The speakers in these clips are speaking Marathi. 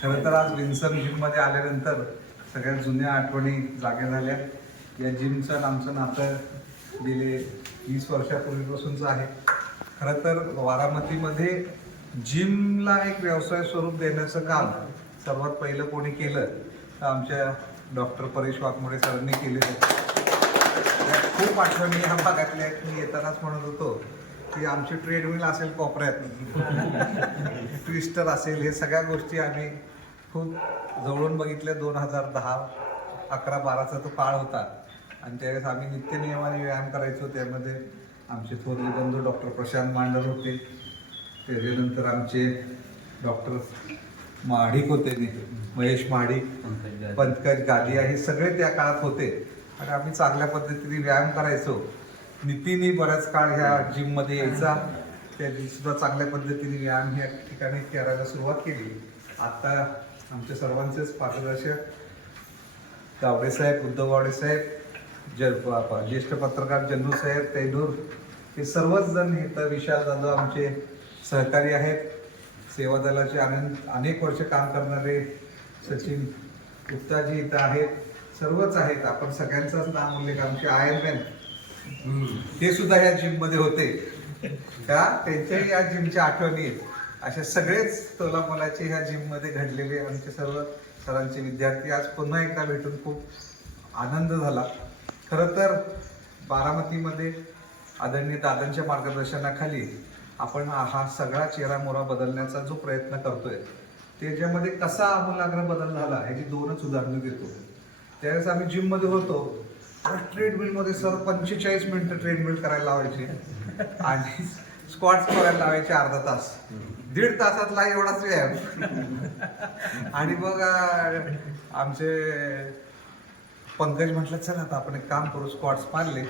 खरं तर आज विन्सन जिममध्ये आल्यानंतर सगळ्यात जुन्या आठवणी जाग्या झाल्या. या जिमचं आणि आमचं नातं गेले वीस वर्षापूर्वीपासूनचं आहे. खरं तर बारामतीमध्ये जिमला एक व्यवसाय स्वरूप देण्याचं काम सर्वात पहिलं कोणी केलं तर आमच्या डॉक्टर परेश वाघमोडे सरांनी केले खूप आठवणी ह्या भागातल्या आहेत. मी येतानाच म्हणत होतो की आमची ट्रेडमिल असेल कोपऱ्यात. ट्विस्टर असेल हे सगळ्या गोष्टी आम्ही खूप जवळून बघितल्या. दोन हजार दहा अकरा बाराचा तो काळ होता. आणि त्यावेळेस आम्ही नित्यनियमाने व्यायाम करायचो. त्यामध्ये आमचे थोरले बंधू डॉक्टर प्रशांत मांडर होते. त्याच्यानंतर आमचे डॉक्टर महाडिक होते महेश महाडिक पंकज गादिया हे सगळे त्या काळात होते. आणि आम्ही चांगल्या पद्धतीने व्यायाम करायचो. नितीने बराच काळ ह्या जिममध्ये यायचा. त्यांनी सुद्धा चांगल्या पद्धतीने व्यायाम ह्या ठिकाणी करायला सुरुवात केली. आता आमच्या सर्वांचेच मार्गदर्शक गावडे साहेब उद्धव गावडे साहेब ज ज्येष्ठ पत्रकार जन्नू साहेब तैनूर हे सर्वच जण इथं विशाल जाधव आमचे सहकारी आहेत. सेवा दलाचे आनंद अनेक वर्ष काम करणारे सचिन गुप्ताजी इथं आहेत. सर्वच आहेत. आपण सगळ्यांचाच नाम उल्लेख आमचे आयर्नमॅन ते सुद्धा या जिममध्ये होते. त्या त्यांच्याही या जिमच्या आठवणी आहेत. असे सगळेच तोलामोलाचे ह्या जिममध्ये घडलेले आमचे सर्व सरांचे विद्यार्थी आज पुन्हा एकदा भेटून खूप आनंद झाला. खरं तर बारामतीमध्ये आदरणीय दादांच्या मार्गदर्शनाखाली आपण हा सगळा चेहरा मोरा बदलण्याचा जो प्रयत्न करतोय त्याच्यामध्ये कसा आमूलाग्र बदल झाला ह्याची दोनच उदाहरणं देतो. त्यावेळेस आम्ही जिममध्ये होतो. ट्रेडमिलमध्ये सर पंचेचाळीस मिनिटं ट्रेडमिल करायला लावायचे. आणि स्क्वॉट्स करायला लावायचे अर्धा तास. दीड तासातला एवढाच व्यायाम आणि मग आमचे पंकज म्हटलं चला आता आपण एक काम करू स्क्वॉट्स मारले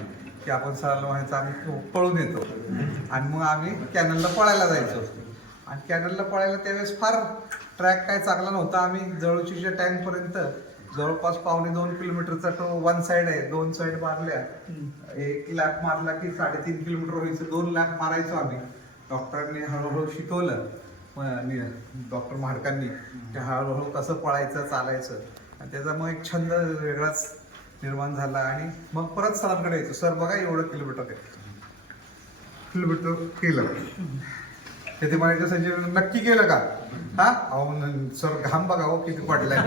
की आपण सरांना म्हणायचं आम्ही पळून येतो. आणि मग आम्ही कॅनलला पळायला जायचो. आणि कॅनलला पळायला त्यावेळेस फार ट्रॅक काय चांगला नव्हता. आम्ही जवळचीच्या टँकपर्यंत जवळपास पावणे दोन किलोमीटरचा तो वन साइड आहे दोन साइड मारल्या. एक लॅप मारला की साडेतीन किलोमीटर व्हायचं दोन लॅप मारायचो आम्ही. डॉक्टरांनी हळूहळू शिकवलं. डॉक्टर महाडकांनी की हळूहळू कसं पळायचं चालायचं. आणि त्याचा मग एक छंद वेगळाच निर्माण झाला आणि मग परत सरांकडे यायचो. सर बघा एवढं किलोमीटर आहे. किलोमीटर केलं. ते ते म्हणायचे संजय नक्की केलं का? हा? अहो सर घाम बघा हो किती पडलाय.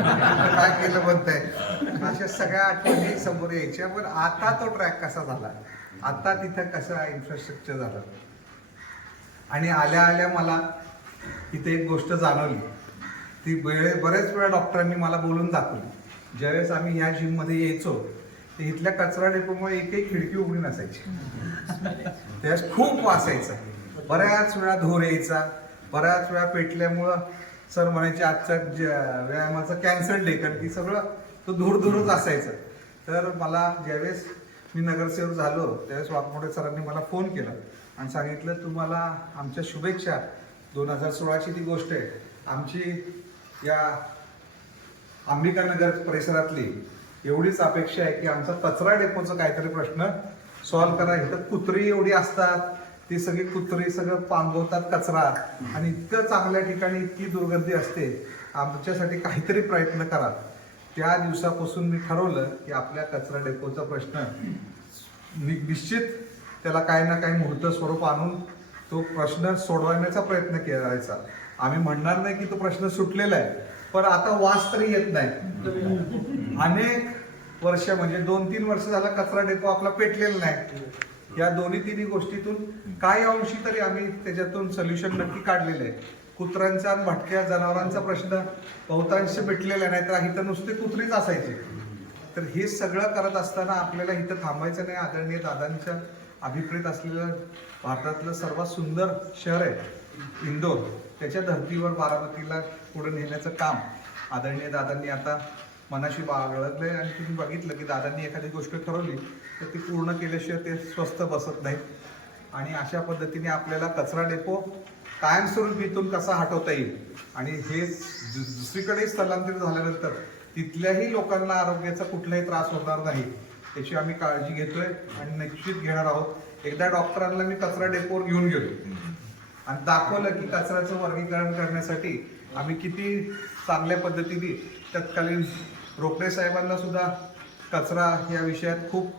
काय केलं म्हणताय? अशा सगळ्या आठवणी समोर यायच्या पण आता तो ट्रॅक कसा झाला? आता तिथं कसं इन्फ्रास्ट्रक्चर झालं? आणि आल्या आल्या मला इथे एक गोष्ट जाणवली. ती वेळे बरेच वेळा डॉक्टरांनी मला बोलून दाखवली. ज्यावेळेस आम्ही ह्या जिममध्ये यायचो ते इथल्या कचरा डेपोमुळे एकही खिडकी उघडी नसायची. त्यावेळेस खूप वासायचं बऱ्याच वेळा धूर यायचा. बऱ्याच वेळा पेटल्यामुळं सर म्हणायचे आजच्या ज- व्यायामाचं कॅन्सल डे कारण की सगळं तो धूर धूरच असायचं. तर मला ज्यावेळेस मी नगरसेवक झालो त्यावेळेस वाघमोडे सरांनी मला फोन केला आणि सांगितलं तुम्हाला आमच्या शुभेच्छा. दोन हजार सोळाची ती गोष्ट आहे. आमची या अंबिकानगर परिसरातली एवढीच अपेक्षा आहे की आमचा कचरा डेपोचा काहीतरी प्रश्न सॉल्व्ह करा. इथं कुत्री एवढी असतात ती सगळी कुत्रे सगळं पांगवतात कचरा आणि इतकं चांगल्या ठिकाणी इतकी दुर्गंधी असते आमच्यासाठी काहीतरी प्रयत्न करा. त्या दिवसापासून मी ठरवलं की आपल्या कचरा डेपोचा प्रश्न निश्चित त्याला काही ना काही मुहूर्त स्वरूप आणून तो प्रश्न सोडवण्याचा प्रयत्न करायचा. आम्ही म्हणणार नाही की तो प्रश्न सुटलेला आहे पण आता वास तरी येत नाही. अनेक वर्ष म्हणजे दोन तीन वर्ष झाला कचरा डेपो आपला पेटलेला नाही. या दोन्ही तिन्ही गोष्टीतून काय अंशी तरी आम्ही त्याच्यातून सोल्युशन नक्की काढलेलं आहे कुत्र्यांचा आणि भटक्या जनावरांचा प्रश्न बहुतांश मिटलेला नाही तर इथं नुसते कुत्रीच असायचे. तर हे सगळं करत असताना आपल्याला इथं थांबायचं नाही. आदरणीय दादांच्या अभिप्रेत असलेलं भारतातलं सर्वात सुंदर शहर आहे इंदोर. त्याच्या धर्तीवर बारामतीला पुढे नेण्याचं काम आदरणीय दादांनी आता मनाशी बाळगलं आणि तुम्ही बघितलं की दादांनी एखादी गोष्ट ठरवली तर ती पूर्ण केल्याशिवाय ते स्वस्त बसत नाही. आणि अशा पद्धतीने आपल्याला कचरा डेपो कायमस्वरूपीतून कसा हटवता येईल? आणि हे दुसरीकडे स्थलांतरित झाल्यानंतर तिथल्याही लोकांना आरोग्याचा कुठलाही त्रास होणार नाही याची आम्ही काळजी घेतोय आणि निश्चित घेणार आहोत. एकदा डॉक्टरांना मी कचरा डेपोवर घेऊन गेलो. आणि दाखवलं की कचऱ्याचं वर्गीकरण करण्यासाठी आम्ही किती चांगल्या पद्धतीने तत्कालीन रोकडे साहेबांना सुद्धा कचरा या विषयात खूप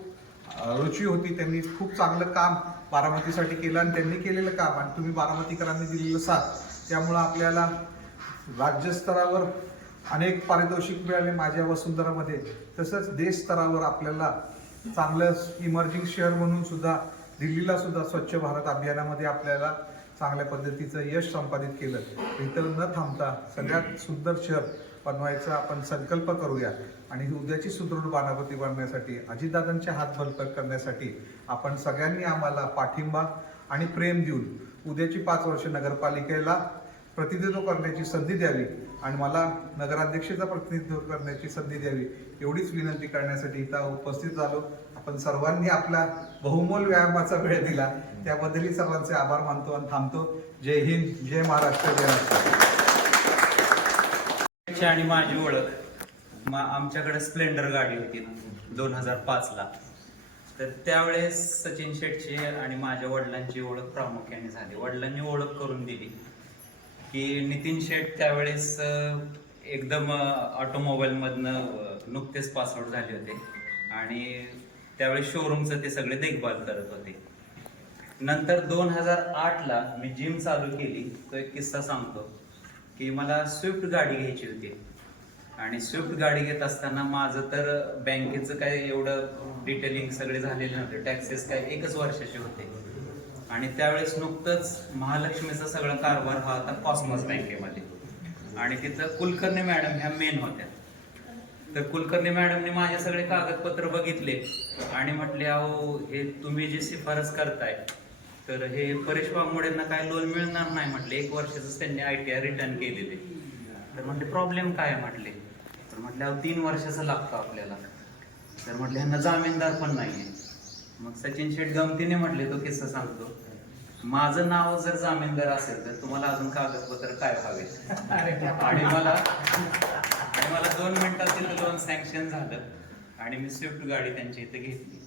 रुची होती त्यांनी खूप चांगलं काम बारामतीसाठी केलं आणि त्यांनी केलेलं काम. आणि तुम्ही बारामतीकरांनी दिलेलं साथ त्यामुळं आपल्याला राज्यस्तरावर अनेक पारितोषिक मिळाले माझ्या वसुंधरामध्ये. तसंच देश स्तरावर आपल्याला चांगलं इमर्जिंग शहर म्हणून सुद्धा दिल्लीला सुद्धा स्वच्छ भारत अभियानामध्ये आपल्याला चांगल्या पद्धतीचं यश संपादित केलं. इथं न थांबता सगळ्यात सुंदर शहर बनवायचा आपण संकल्प करूया. आणि उद्याची सुदृढ बानापती बनण्यासाठी अजितदादांचे हात बलकट करण्यासाठी आपण सगळ्यांनी आम्हाला पाठिंबा आणि प्रेम देऊन उद्याची पाच वर्ष नगरपालिकेला प्रतिनिधित्व करण्याची संधी द्यावी आणि मला नगराध्यक्षेचा प्रतिनिधित्व करण्याची संधी द्यावी एवढीच विनंती करण्यासाठी इथं उपस्थित झालो. आपण सर्वांनी आपला बहुमोल व्यायामाचा वेळ दिला. त्याबद्दलही सर्वांचे आभार मानतो आणि थांबतो. जय हिंद जय महाराष्ट्र जय महाराष्ट्र. ची आणि माझी ओळख. मा आमच्याकडे स्प्लेंडर गाडी होती दोन हजार पाचला तर त्यावेळेस सचिन शेटची आणि माझ्या वडिलांची ओळख प्रामुख्याने झाली. वडिलांनी ओळख करून दिली की नितीन शेट त्यावेळेस एकदम ऑटोमोबाईलमधनं नुकतेच पासआउट झाले होते आणि त्यावेळेस शोरूमचं ते सगळे देखभाल करत होते. नंतर दोन हजार आठला मी जिम चालू केली. तो एक किस्सा सांगतो. की मला स्विफ्ट गाडी घ्यायची होती. आणि स्विफ्ट गाडी घेत असताना माझं तर बँकेचं काय एवढं डिटेलिंग सगळे झालेले नव्हते. टॅक्सेस काय एकच वर्षाचे होते. आणि त्यावेळेस नुकतंच महालक्ष्मीचा सगळा कारभार हा होता कॉस्मॉस बँकेमध्ये. आणि तिथं कुलकर्णी मॅडम ह्या मेन होत्या. तर कुलकर्णी मॅडमने माझे सगळे कागदपत्र बघितले. आणि म्हटले अहो हे तुम्ही जी शिफारस करताय तर हे परेश वाघमोडेंना काय लोन मिळणार नाही म्हटले. एक वर्षाचं त्यांनी आय टी आय रिटर्न केलेले. तर म्हटले प्रॉब्लेम काय आहे? म्हटले. तर म्हटले अहो तीन वर्षाचं लागतं आपल्याला. तर म्हटले ह्यांना जामीनदार पण नाहीये. मग सचिन शेठ गमतीने म्हटले तो किस्सा सांगतो. माझं नाव जर जामीनदार असेल तर तुम्हाला अजून कागदपत्र काय हवे आणि मला आणि मला दोन मिनिटात तिथं लोन सँक्शन झालं. आणि मी स्विफ्ट गाडी त्यांच्या इथे घेतली.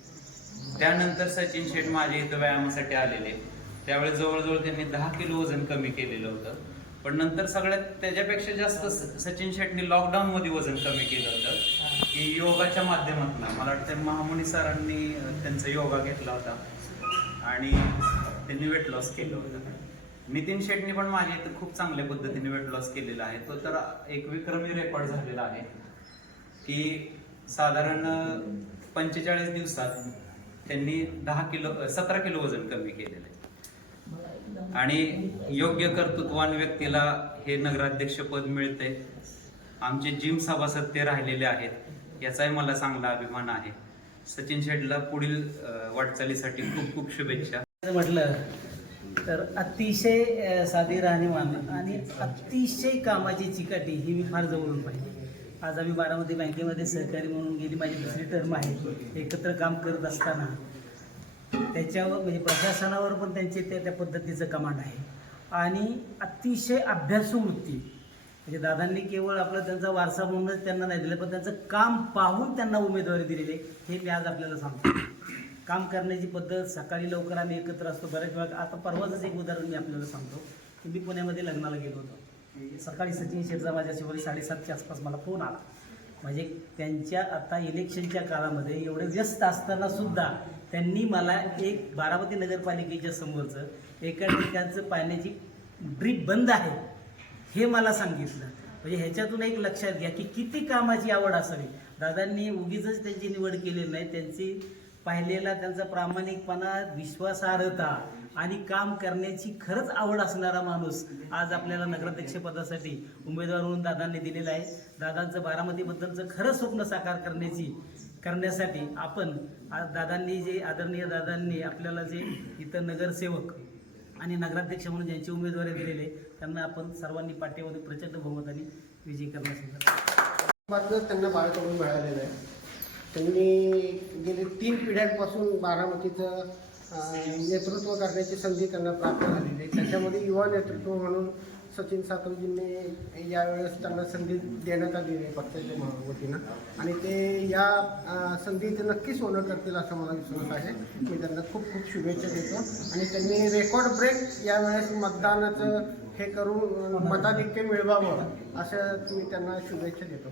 त्यानंतर सचिन शेठ माझ्या इथं व्यायामासाठी आलेले. त्यावेळेस जवळजवळ त्यांनी दहा किलो वजन कमी केलेलं होतं. पण नंतर सगळ्यात त्याच्यापेक्षा जास्त सचिन शेटनी लॉकडाऊन मध्ये वजन कमी केलं होतं. की योगाच्या माध्यमातून. मला वाटतं महामुनी सरांनी त्यांचा योगा घेतला होता. आणि त्यांनी वेट लॉस केलं होतं. नितीन शेटनी पण माझ्या इथं खूप चांगल्या पद्धतीने वेट लॉस केलेला आहे. तो तर एक विक्रमी रेकॉर्ड झालेला आहे. की साधारण पंचेचाळीस दिवसात त्यांनी दहा किलो सतरा किलो वजन कमी केलेलं आहे. आणि योग्य कर्तृत्वान व्यक्तीला हे नगराध्यक्ष पद मिळते आमचे जिम सभासद ते राहिलेले आहेत याचाही मला चांगला अभिमान आहे. सचिन शेटला पुढील वाटचालीसाठी खूप खूप शुभेच्छा. म्हटलं तर अतिशय साधी राहणीमान आणि अतिशय कामाची चिकाटी ही मी फार जवळून पाहिली. आज आम्ही बारामती बँकेमध्ये सहकारी म्हणून गेली. माझी दुसरी टर्म आहे. एकत्र काम करत असताना त्याच्यावर म्हणजे प्रशासनावर पण त्यांचे त्या त्या पद्धतीचं कमांड आहे. आणि अतिशय अभ्यासू वृत्ती. म्हणजे दादांनी केवळ आपला त्यांचा वारसा म्हणूनच त्यांना नाही दिलं पण त्यांचं काम पाहून त्यांना उमेदवारी दिलेली आहे. हे मी आज आपल्याला सांगतो. काम करण्याची पद्धत सकाळी लवकर आम्ही एकत्र असतो. बऱ्याच वेळा आता परवाचंच एक उदाहरण मी आपल्याला सांगतो. की मी पुण्यामध्ये लग्नाला गेलो होतो. सकाळी सचिन शेरजा माझ्या शेवटी साडेसातच्या आसपास मला फोन आला. म्हणजे त्यांच्या आता इलेक्शनच्या काळामध्ये एवढे व्यस्त असताना सुद्धा त्यांनी मला एक बारामती नगरपालिकेच्या समोरचं एका ठिकाणचं पाण्याची ड्रीप बंद आहे हे मला सांगितलं. म्हणजे ह्याच्यातून एक लक्षात घ्या की किती कामाची आवड असावी. दादांनी उगीच त्यांची निवड केलेली नाही. त्यांची पाहिलेला त्यांचा प्रामाणिकपणा विश्वासार्हता आणि काम करण्याची खरंच आवड असणारा माणूस आज आपल्याला नगराध्यक्ष पदासाठी उमेदवार म्हणून दादांनी दिलेला आहे. दादांचं बारामतीबद्दलचं खरं स्वप्न साकार करण्याची करण्यासाठी आपण आज दादांनी जे आदरणीय दादांनी आपल्याला जे इथं नगरसेवक आणि नगराध्यक्ष म्हणून ज्यांची उमेदवारी दिलेले त्यांना आपण सर्वांनी पाठीमध्ये प्रचंड बहुमताने विजयी करण्यासाठी मार्ग त्यांना बाळकडून मिळालेलं आहे. त्यांनी गेले तीन पिढ्यांपासून बारामतीचं नेतृत्व करण्याची संधी त्यांना प्राप्त झालेली आहे. त्याच्यामध्ये युवा नेतृत्व म्हणून सचिन सातवजींनी यावेळेस त्यांना संधी देण्यात आलेली आहे पक्षाच्या वतीनं. आणि ते या संधीचं संधीत नक्की सोनं करतील असं मला विश्वास आहे. मी त्यांना खूप खूप शुभेच्छा देतो. आणि त्यांनी रेकॉर्ड ब्रेक यावेळेस मतदानाचं हे करून मताधिक्य मिळवावं असं मी त्यांना शुभेच्छा देतो.